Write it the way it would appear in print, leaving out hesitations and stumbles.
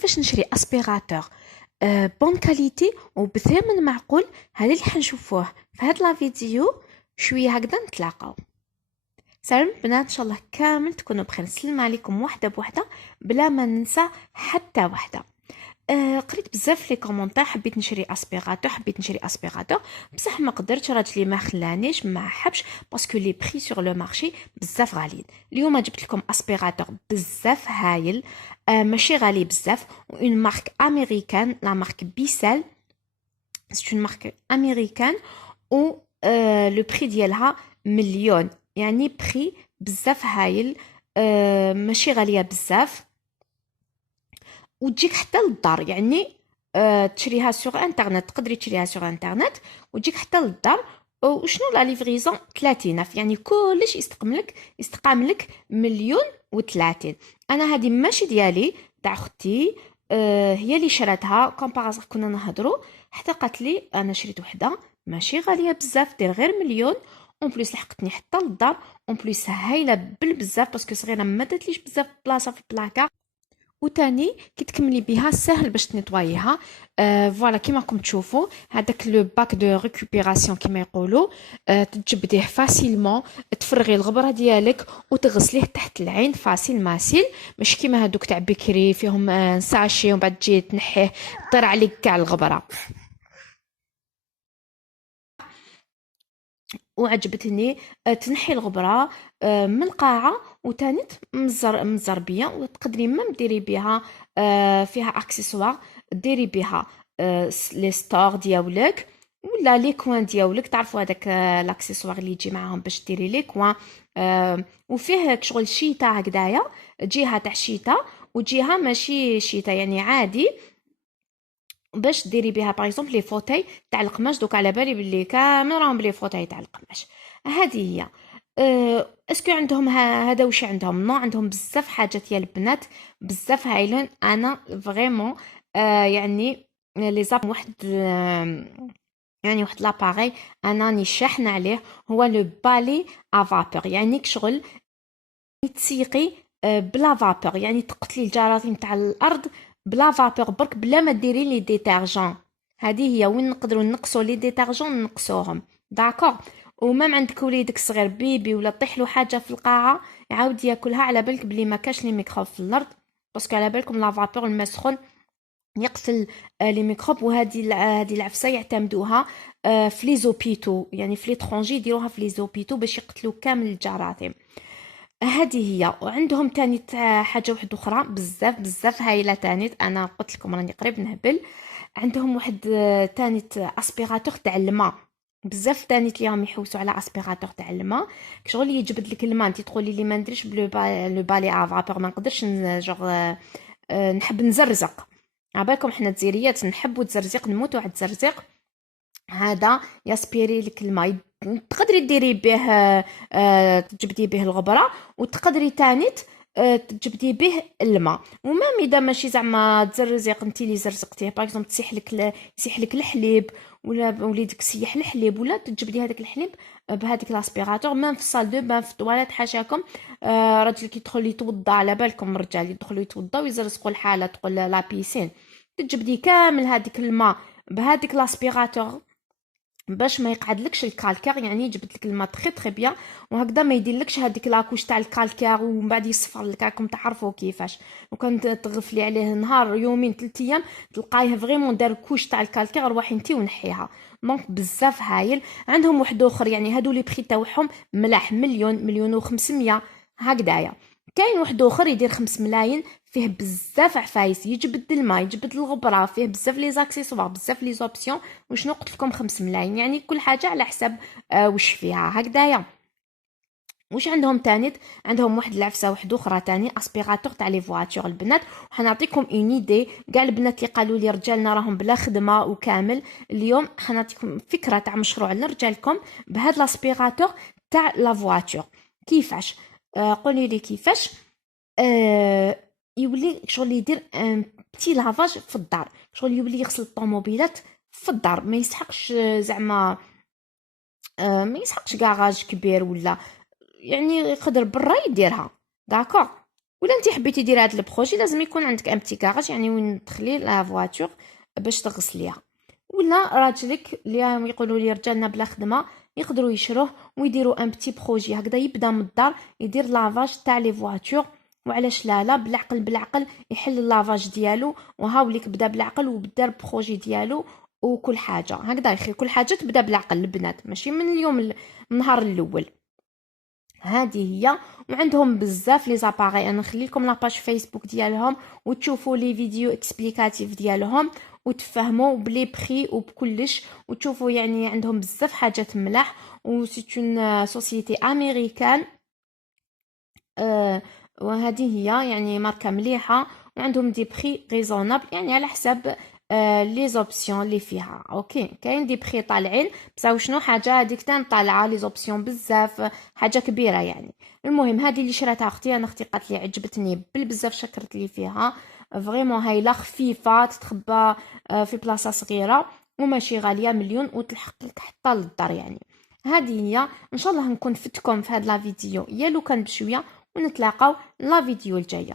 كيفاش نشري اسبيراتور بون كاليتي وبثمن معقول. هذا اللي حنشوفوه في هاد لا فيديو شويه هكذا نتلاقاو. سلام بنات، ان شاء الله كامل تكونوا بخير. نسلم عليكم وحده بوحده بلا ما ننسى حتى وحده. قريت بزاف لي كومونتير، حبيت نشري اسبيراتور بصح ما قدرتش، راجلي ما خلانيش، ما حبش باسكو لي بري سور لو مارشي بزاف غاليين. اليوم جبت لكم اسبيراتور بزاف هايل، ماشي غالي بزاف، اون مارك امريكان، لا مارك بيسل، سي اون مارك امريكان، و لو بري ديالها مليون، يعني بري بزاف هايل، ماشي غاليه بزاف، وتجيك حتى للدار. يعني تشريها سوغ انترنت، تقدري تشريها سوغ انترنت وتجيك حتى للدار. وشنو لا ليفريزون 30، يعني كلش يستقاملك مليون و30. انا هذه ماشي ديالي، تاع اختي، هي اللي شراتها كومبارازور، كنا نهضروا حتى قالت لي انا شريت وحده ماشي غاليه بزاف، دير غير مليون، اون بليس لحقتني حتى للدار، اون بليس هايله بالبزاف باسكو صغيره ما داتليش بزاف بلاصه في البلاكا، وتاني كي تكملي بها سهل باش تنيطوايها. فوالا كيما راكم تشوفوا هذاك لو باك دو ريكوبيراسيون كيما يقولوا، تجبديه فاسيلمون، تفرغي الغبره ديالك وتغسليه تحت العين فاسيل ماسيل، مش كيما هذوك تاع بكري فيهم ساشي ومن بعد تجي تنحيه طير عليك كاع الغبره. وعجبتني تنحي الغبره من القاعه، وتاني مزربيه، وتقدري ميم ديري بها فيها اكسسوار، ديري بها لي ستور ديالك ولا لي كوان ديالك، تعرفوا هذاك الاكسسوار اللي يجي معاهم باش ديري لي كوان. وفيه شغل شيتا هكذايا، جهه تاع شيتا وجهه ماشي شيتا، يعني عادي باش ديري بها باغ اكزومبل لي فوتاي تاع القماش. دوك على بالي بلي كامل راهم بلي فوتاي تاع القماش. هذه هي. اسكو عندهم هذا واش عندهم؟ نو، عندهم بزاف حاجات يا البنات، بزاف هايلين. انا فريمون يعني لي زاب واحد يعني واحد لاباري انا راني شاحنه عليه، هو لو بالي افابور، يعني كشغل تسيقي بلا فابور، يعني تقتلي الجراثيم تاع الارض بلا فابور برك، بلا ما ديري لي ديتارجون. هذه هي وين نقدروا نقصوا لي ديتارجون نقصوهم، داكوغ. ومام عندك وليدك صغير بيبي ولا طيح له حاجه في القاعه يعاود ياكلها، على بالك بلي ما كاش لي ميكروب في الارض، باسكو على بالكم لا فابور الماء سخون يقتل لي ميكروب. هذه العفسه يعتمدوها في لي زوبيتو، يعني في لي ترونجي يديروها في لي زوبيتو باش يقتلوا كامل الجراثيم. هذه هي. وعندهم تاني حاجه واحده اخرى بزاف بزاف هايله تاني، انا قلت لكم راني قريب نهبل. عندهم واحد تاني اسبيراتور تاع الماء، بزاف تاني اللي يحوسوا على اسبيراتور تاع الماء، شغل يجبد لك الماء. انت تقولي لي ما نديرش لو بالي افابور، ما نقدرش جوغ نحب نزرزق. عبالكم حنا الجزائريات نحبوا تزرزيق، نموتوا على التزرزيق. هذا يسبيري لك الماء، تقدري ديري به تجبدي به الغبره، وتقدري تاني تجبدي به الماء. ومام اذا ماشي زعما تزرزيق انت اللي زرزقتيه، باغ اكزومبل يسيح لك الحليب، ولا وليدك سيح الحليب، ولا تجبدي هذاك الحليب بهذيك لاسبيراتور. مام في الصال دو بان في الطواليت حاشاكم، راجلك يدخل يتوضا، على بالكم الرجال يدخلوا يتوضاو ويزرزقوا الحاله تقول لا بيسين، تجبدي كامل هذيك الماء بهذيك لاسبيراتور باش ما يقعدلكش الكالكير، يعني يجبد لك الماء تري تري بيان، وهكذا ما يديرلكش هذيك لاكوش تاع الكالكير ومن بعد يصفر لك. راكم تعرفوا كيفاش وكان تغفلي عليه نهار يومين 3 ايام تلقايه فريمون دار كوش تاع الكالكير، روحي انتي ونحيها. دونك بزاف هايل. عندهم واحد اخر، يعني هادو لي بري تاعهم ملاح، مليون و500 هكذايا. كاين واحد اخر يدير 5 ملايين، فيه بزاف عفايس، يجبد الماء، يجبد الغبره، فيه بزاف لي زاكسيسوار، بزاف لي زوبسيون. وشنو قلت لكم 5 ملايين، يعني كل حاجه على حسب وش فيها هكذايا. وش عندهم تاني؟ عندهم واحد العفسه واحده اخرى تاني، اسبيراتور تاع لي فواتور البنات. وحنعطيكم اون ايدي، كاع البنات اللي قالوا لي رجالنا راهم بلا خدمه وكامل، اليوم حنعطيكم فكره تاع مشروع لرجالكم بهذا الاسبيراتور تاع لا فواتور. كيفاش؟ قولي لي كيفاش. يولي شغل يدير بتي لافاج في الدار، شغل يولي يغسل الطوموبيلات في الدار، ما يسحقش زعما ما يسحقش كراج كبير، ولا يعني يقدر برا يديرها، داكوغ. ولا انت حبيتي ديري هاد البروجي لازم يكون عندك ان بتي كاراج، يعني وين تدخلي لا فواتور باش تغسليها. ولا راجلك اللي يقولوا لي رجالنا بلا خدمه يقدروا يشروه ويديروا ان بتي بروجي هكذا، يبدا من الدار يدير لافاج تاع لي فواتور. وعلاش لا بالعقل بالعقل يحل اللافاج ديالو، وهاوليك بدا بالعقل وبدا البروجي ديالو. وكل حاجه هكذا يا اخي، كل حاجه تبدا بالعقل البنات، ماشي من اليوم النهار الاول. هذه هي. وعندهم بزاف لي زاباغي، انا نخلي لكم لاباج فيسبوك ديالهم وتشوفوا لي فيديو اكسبليكاتيف ديالهم وتفهموا بلي بري وبكلش، وتشوفوا يعني عندهم بزاف حاجات ملاح. و سي اون سوسيتي امريكان. آه وهذه هي يعني ماركه مليحه، وعندهم دي بري ريزونابل يعني على حساب لي زوبسيون اللي فيها. اوكي كاين دي بري طالعين، بصح شنو حاجه هذيك تاع طالعه لي زوبسيون بزاف، حاجه كبيره يعني. المهم هذه اللي شراتها اختي، انا اختي قالت لي عجبتني بزاف، شكرت لي فيها فريمون هايله خفيفه تتخبى في بلاصه صغيره، وماشي غاليه مليون، وتلحق لك حتى للدار يعني. هذه هي. ان شاء الله نكون فتكم في هذا لا فيديو يا لو كان بشويه، ونتلاقاو لا فيديو الجايه.